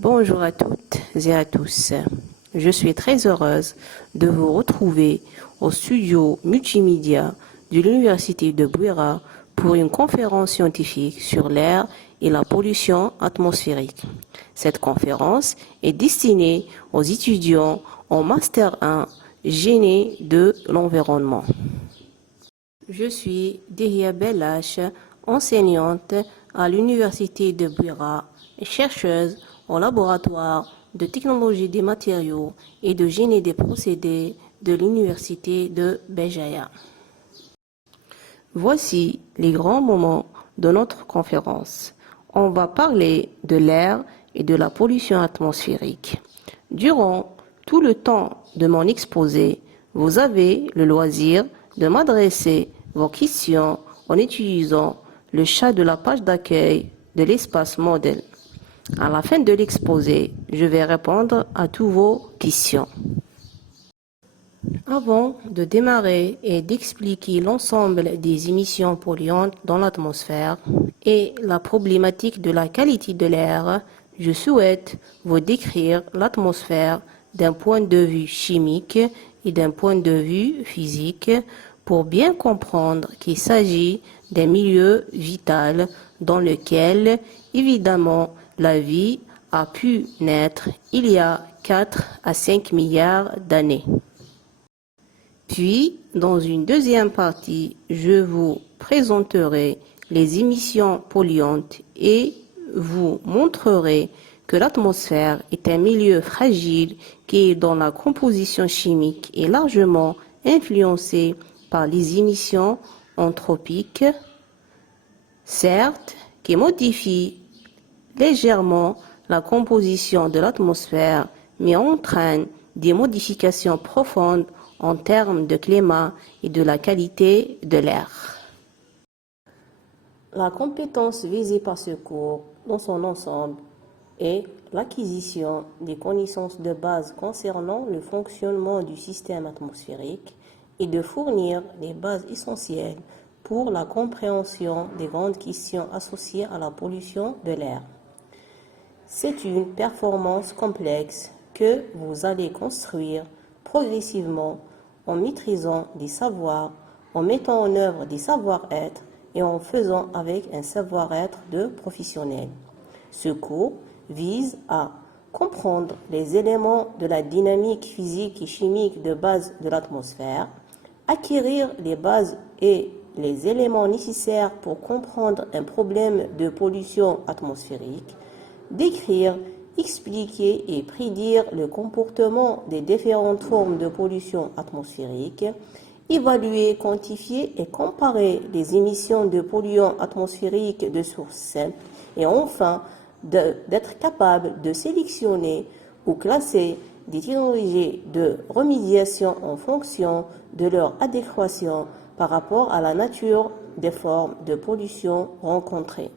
Bonjour à toutes et à tous. Je suis très heureuse de vous retrouver au studio multimédia de l'Université de Bouira pour une conférence scientifique sur l'air et la pollution atmosphérique. Cette conférence est destinée aux étudiants en Master 1 Génie de l'environnement. Je suis Dehia Belache, enseignante à l'Université de Bouira et chercheuse au laboratoire de technologie des matériaux et de génie des procédés de l'Université de Béjaïa. Voici les grands moments de notre conférence. On va parler de l'air et de la pollution atmosphérique. Durant tout le temps de mon exposé, vous avez le loisir de m'adresser vos questions en utilisant le chat de la page d'accueil de l'espace modèle. À la fin de l'exposé, je vais répondre à toutes vos questions. Avant de démarrer et d'expliquer l'ensemble des émissions polluantes dans l'atmosphère et la problématique de la qualité de l'air, je souhaite vous décrire l'atmosphère d'un point de vue chimique et d'un point de vue physique pour bien comprendre qu'il s'agit d'un milieu vital dans lequel, évidemment, la vie a pu naître il y a 4 à 5 milliards d'années. Puis, dans une deuxième partie, je vous présenterai les émissions polluantes et vous montrerai que l'atmosphère est un milieu fragile qui, dans la composition chimique, est largement influencé par les émissions anthropiques, certes, qui modifient légèrement la composition de l'atmosphère, mais entraînent des modifications profondes en termes de climat et de la qualité de l'air. La compétence visée par ce cours, dans son ensemble, est l'acquisition des connaissances de base concernant le fonctionnement du système atmosphérique et de fournir les bases essentielles pour la compréhension des grandes questions associées à la pollution de l'air. C'est une performance complexe que vous allez construire progressivement en maîtrisant des savoirs, en mettant en œuvre des savoir-être et en faisant avec un savoir-être de professionnel. Ce cours vise à comprendre les éléments de la dynamique physique et chimique de base de l'atmosphère, acquérir les bases et les éléments nécessaires pour comprendre un problème de pollution atmosphérique, décrire, expliquer et prédire le comportement des différentes formes de pollution atmosphérique, évaluer, quantifier et comparer les émissions de polluants atmosphériques de sources simples et enfin d'être capable de sélectionner ou classer des technologies de remédiation en fonction de leur adéquation par rapport à la nature des formes de pollution rencontrées.